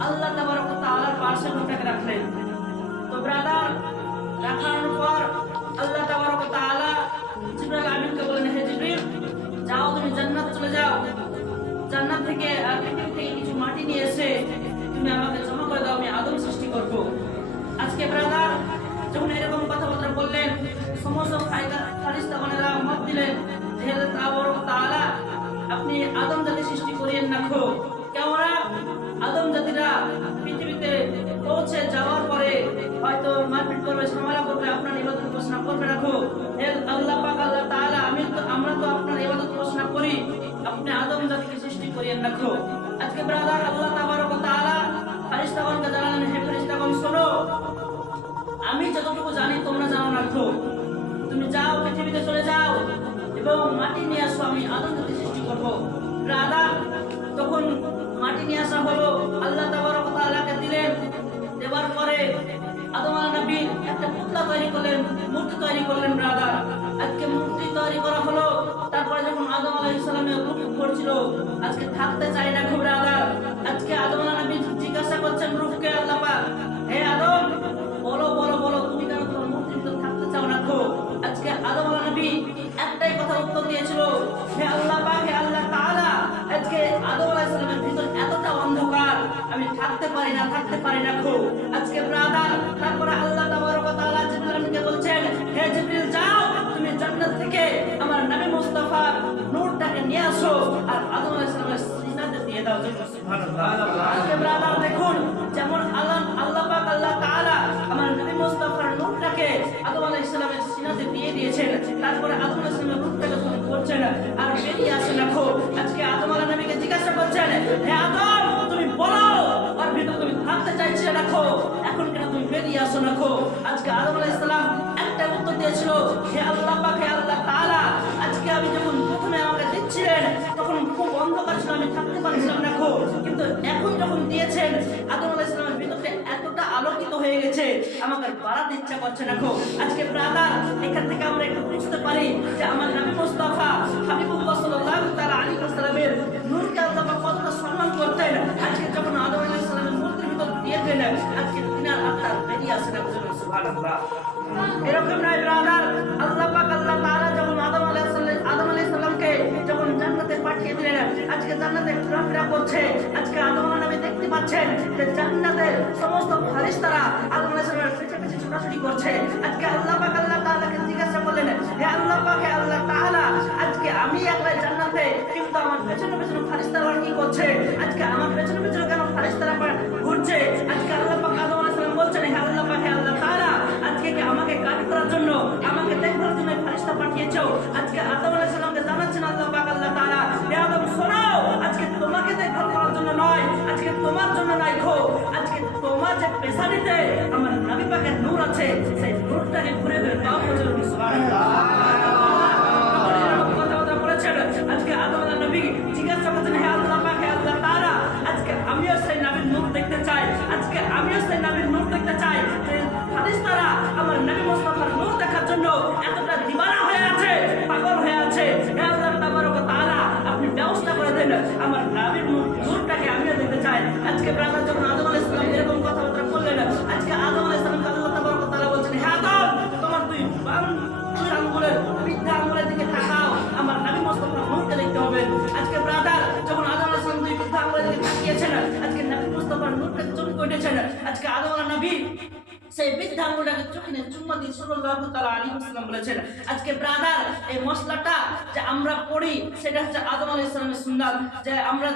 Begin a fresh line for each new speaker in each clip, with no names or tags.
আল্লাহ তাবারক ওয়া তাআলার পাশে নূরটাকে রাখলেন তো ব্রাদার রাখার পর আল্লাহ তাবারক ওয়া তাআলা জিবরাইল আমিনকে বললেন হে জিবরিল যাও তুমি জান্নাত চলে যাও জান্নাত থেকে আহ, পৃথিবী থেকে কিছু মাটি নিয়ে এসে তুমি আমাকে জমা করে দাও আমি আদম সৃষ্টি করব আজকে ব্রাদার যখন এরকম কথাবার্তা বললেন সমস্ত ফারিস্তাগণেরা মত দিলেন যে হে তাবারক ওয়া তাআলা আপনি আদম জাতি সৃষ্টি করবে রাখো আল্লাহ পাক, আল্লাহ তাআলা, আমি তো, আমরা তো আপনার ইবাদত উপাসনা করি, আপনি আদম জাতিকে সৃষ্টি করিয়েন রাখো আজকে ব্রাদার আল্লাহ তাবারক তাআলা ফেরেশতাগণকে জানালেন, হে ফেরেশতাগণ, শোনো, আমি যতটুকু জানি তোমরা জানো রাখো তুমি যাও, পৃথিবীতে চলে যাও এবং মাটি নিয়ে আসো, আমি আদম জাতি সৃষ্টি করব। করছিল। আজকে থাকতে চাই না খুব রাধা আজকে আদম নবী জিজ্ঞাসা করছেন, রূপকে আল্লাহ পাক? হে আদম, বলো বলো বলো, তুমি কেন তোমার মূর্তির থাকতে চাও না আজকে আদম নবী একটাই কথা উত্তর দিয়েছিল, হে আল্লাহ পাক, হে আল্লাহ তাআলা, আজকে আদম আলাইহিস সালামের ভিতর এতটা অন্ধকার, আমি থাকতে পারি না, থাকতে পারি না খো। আজকে ব্রাদার, তারপরে আল্লাহ তাবারক তাআলা জিবরাইলকে বলছেন, হে জিবরিল যাও, তুমি জান্নাত থেকে আমার নবী মুস্তাফা আজকে আদম আলাইহিস নবীকে জিজ্ঞাসা করছেন, হে আদম, তুমি বলো আর ভিতর তুমি থাকতে চাইছিলে রাখো এখন তুমি বেরিয়ে আসো রাখো আজকে আদম আলাইহিস একটা উত্তর দিয়েছিল, হে আল্লাহ পাক থাকতে পারছিলাম না খো। কিন্তু এখন যখন দিয়েছেন, আদম আলাইহিস সালামের ভিতরটা এতটা আলোকিত হয়ে গেছে, আমাকে বাড়াতে ইচ্ছা করছে না খো। আজকে ব্রাদার, এখান থেকে আমরা একটু বুঝতে পারি যে আমার নবী মুস্তাফা পাক কতটা সম্মান করতেন। আজকে যখন আদম আলাইহিস সালামের মূর্তির ভিতর দিয়ে আজকে তিনার আত্মা বেরিয়ে আসে না এরকম নয় ব্রাদার, আল্লাহ পাক আল্লাহ জান্নাতে ঘোরাফেরা করছে। আজকে আদম আলাইহিস দেখতে পাচ্ছেন যে জান্নাতের সমস্ত ফেরেশতারা আদম আলাইহিস সালামের পিছে পিছে ছোটাছুটি করছে। আজকে আল্লাহ পাক আল্লাহ তাআলাকে জিজ্ঞাসা করলেন, হে আল্লাহ পাক, হে আল্লাহ তাআলা, আজকে আমি একলা জান্নাতে, কিন্তু আমার পেছনে পেছনে ফেরেশতারা কি করছে? আজকে আমার পেছনে পেছনে কেন ফেরেশতারা এতটা দিবানা হয়ে আছে, পাগল হয়ে আছে। আপনি ব্যবস্থা করে দেন। আমার গ্রামের নূরটাকে আমিও দেখতে চাই। আজকে ব্রাদার যখন আদম আলাইহিস ইসলাম এরকম কথাবার্তা বললেন, আজকে আদম আলাইহিস সালামকে আল্লাহ তাবারক বলছেন হ্যাঁ তোমার দুই সেই বৃদ্ধা আঙ্গুলটাকে চোখে দিয়ে সাল্লাল্লাহু তালা আলী ওয়াসাল্লাম বলেছেন, আজকে ব্রাদার এই মশলাটা যে আমরা পড়ি, সেটা হচ্ছে আদম আলী ইসলামের সুন্নাত, যে আমরা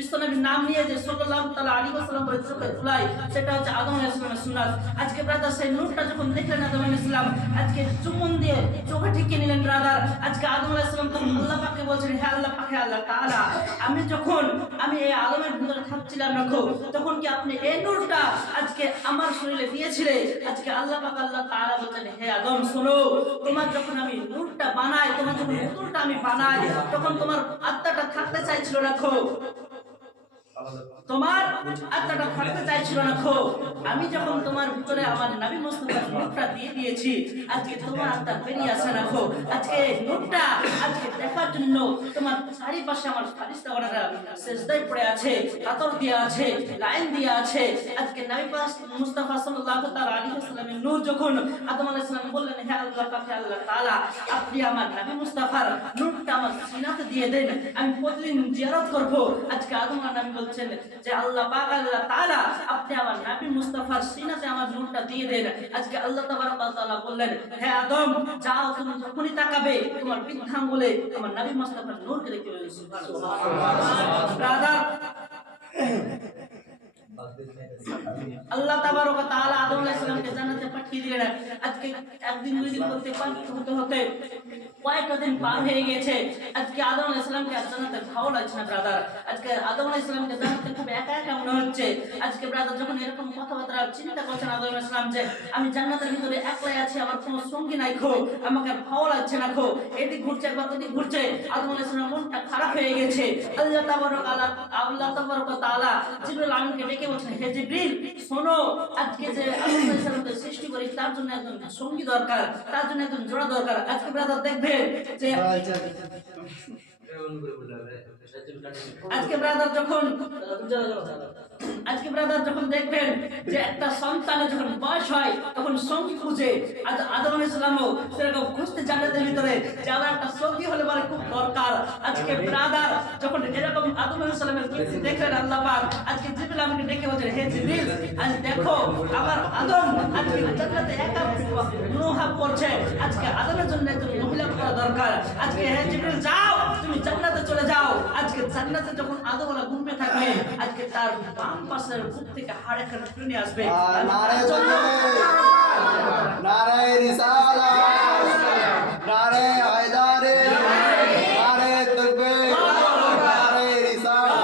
বিশ্বনবীর নাম নিয়ে যে সাল্লাল্লাহু তাআলা আলাইহি ওয়াসাল্লাম চোখে তুলাই সেটা হচ্ছে আদম আলাইহিস সুন্নাত। আজকে ব্রাদার সেই নূরটা যখন দেখলেন আদম আলাইহিস আজকে চুমন দিয়ে চোখে ঠেকিয়ে নিলেন ব্রাদার আজকে আদম আলাইহিস তখন আল্লাহ পাককে বলছেন, হে আল্লাহ পাক আল্লাহ তাআলা, আমি যখন, আমি এই আলমের ভিতরে থাকছিলাম রাখো তখন কি আপনি এই নূরটা আজকে আমার শরীরে দিয়েছিলে? আজকে আল্লাহ পাক, আল্লাহ তাআলা বলছেন, হে আদম, শোনো, তোমার যখন আমি নূরটা বানাই, তোমার যখন পুতুলটা আমি বানাই, তখন তোমার আত্মাটা থাকতে চাইছিল রাখো তোমার আত্মাটা থাকতে চাইছিল না আমি যখন তোমার ভিতরে আমার দিয়ে দিয়েছি, আজকে তোমার আত্মা বেরিয়ে আসে না আজকে আজকে দেখার জন্য তোমার চারিপাশে আমার ফারিস্তা ওরা সেজদায় পড়ে আছে, কাতর দিয়া আছে, লাইন দিয়া আছে। আজকে পাস মুস্তাফা সাল্লাল্লাহু নূর যখন আদম আলাইহিস সালাম বললেন, হে আল্লাহ আল্লাহ আপনি আমার নবী মুস্তাফার নূরটা আমার সিনাতে দিয়ে দেন। আমি প্রতিদিন জিয়ারত করব। আজকে আদম আর বলছেন যে আল্লাহ পাক, আল্লাহ তাআলা আপনি আমার নবী মুস্তাফার সিনাতে আমার নূরটা দিয়ে দেন। আজকে আল্লাহ তাবারক তাআলা বললেন, হে আদম, যাও, তুমি যখনই তাকাবে, তোমার বৃদ্ধাঙ্গুলে আমার নবী মুস্তাফার নূরকে দেখতে পাবে সুবহানাল্লাহ। আল্লাহ তাবারক তাআলা আদম আলাইহিস সালামকে জান্নাতে পাঠিয়ে দিলেন। আজকে একদিন দুই দিন করতে করতে হতে হতে কয়েকটা দিন পার হয়ে গেছে আজকে আদম আলাইহিস সালামকে আর ভালো লাগছে না ব্রাদার আজকে আদম আলাইহিস সালামকে খুব একা একা মনে হচ্ছে আজকে ব্রাদার যখন এরকম কথাবার্তা চিন্তা করছেন আদম আলাইহিস সালাম যে আমি জান্নাতের ভিতরে একলাই আছি আমার কোনো সঙ্গী নাই খো আমাকে ভালো লাগছে না খো এদিক ঘুরছে একবার ঘুরছে আদম সালামের মনটা খারাপ হয়ে গেছে আল্লাহ তাবারক আলা আল্লাহ তাবারক তাআলা জিবরিল আমিনকে ডেকে বলছেন হে জিবরিল শোনো আজকে যে আদম আলাইহিস সালামকে সৃষ্টি করি তার জন্য একজন সঙ্গী দরকার তার জন্য একজন জোড়া দরকার আজকে ব্রাদার যে আজকে ব্রাদার যখন দেখবেন যে একটা সন্তানের যখন বয়স হয়, তখন সঙ্গী খুঁজে। আজ আদম সেরকম খুঁজতে ভিতরে একটা সঙ্গী হলে খুব দরকার। আজকে ব্রাদার যখন এরকম আদম ইসলামের দেখলেন আল্লাহ আজকে জিবরিল আমাকে ডেকে বলছেন, হে জিবরিল আজ দেখো আমার আদম আজকে জান্নাতে একা অনুভব করছে। আজকে আদমের জন্য একজন মহিলা করা দরকার। আজকে হে জিবরিল যাও তুমি জান্নাতে চলে যাও। আজকে জান্নাতে যখন আদমওয়ালা ঘুরবে থাকবে আজকে তার বাম পাশের বুক থেকে হাড় একটা ট্রেনে আসবে।
আর নারে চলবে নারে রিসালা নারে হায়দারে নারে তকবে নারে রিসালা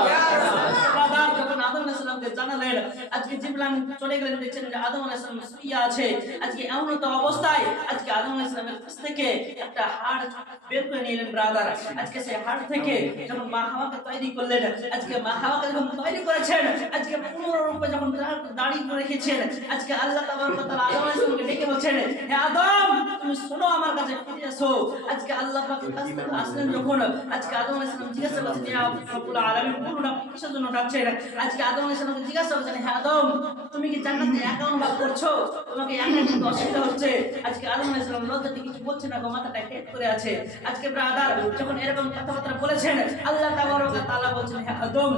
ব্রাদার যখন সালামকে জানালেন, আজকে জিবলাম চলে গেলেন, দেখছেন যে আদম আলাইহিস সালাম শুয়ে আছে। আজকে এমন তো অবস্থায়, আজকে আদম আলাইহিস সালামের কাছ থেকে একটা হাড় বের করে নিলেন ব্রাদার আজকে সেই হাড় থেকে যখন মা হাওয়াকে তৈরি করলেন, আজকে মা হাওয়াকে যখন তৈরি করেছেন রূপে যখন দাড়ি রেখেছেন আজকে আল্লাহ তাআলা আদম ডেকে বলছেন, হে আদম, তুমি শোনো আমার কাছে, ফিরে এসো। আজকে আল্লাহ আসলেন যখন, আজকে আদম আলাইহিস জিজ্ঞাসা করছেন ইয়া রব্বুল আলামিন কিসের জন্য ডাকছেন? আজকে আদম আলাইহিস জিজ্ঞাসা করছেন হে আদম, তুমি কি জান্নাতে একা অনুভব করছ? তোমাকে একা কিন্তু অসুবিধা হচ্ছে? আজকে আদম আলাইহিস লজ্জাতে কিছু বলছে না গো, মাথাটা হেট করে আছে। আজকে ব্রাদার যখন এরকম কথাবার্তা বলেছেন, আল্লাহ তাবারক তাআলা বলছেন, হে আদম